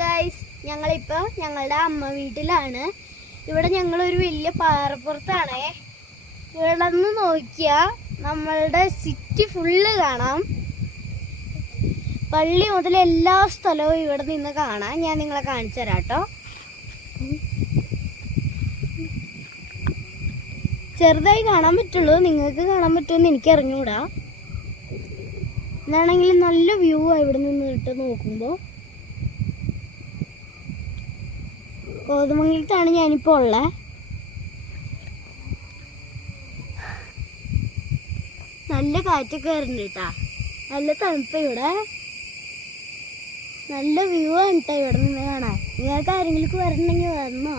Guys, ഞങ്ങളിപ്പോ ഞങ്ങളുടെ അമ്മ വീട്ടിലാണ്. ഇവിടെ ഞങ്ങളൊരു വലിയ പാറപ്പുറത്താണേ. ഇവിടെ നിന്ന് നോക്കിയാൽ നമ്മളുടെ സിറ്റി ഫുള്ള് കാണാം. പള്ളി മുതൽ എല്ലാ സ്ഥലവും ഇവിടെ നിന്ന് കാണാം. ഞാൻ നിങ്ങളെ കാണിച്ചു തരാം കേട്ടോ. ചെറുതായി കാണാൻ പറ്റുള്ളൂ, നിങ്ങൾക്ക് കാണാൻ പറ്റുമെന്ന് എനിക്ക് അറിഞ്ഞൂടാ. എന്നാണെങ്കിൽ നല്ല വ്യൂ ആ ഇവിടെ നിന്നിട്ട് നോക്കുമ്പോൾ. കോതമംഗലത്താണ് ഞാനിപ്പോൾ ഉള്ളത്. നല്ല കാറ്റൊക്കെ വരുന്നുണ്ട് കേട്ടാ. നല്ല തണുപ്പ് ഇവിടെ. നല്ല വ്യൂ ആണ് കേട്ടോ ഇവിടെ നിന്ന് കാണാൻ. നിങ്ങൾക്ക് ആരെങ്കിലും വരണമെങ്കിൽ വരണോ?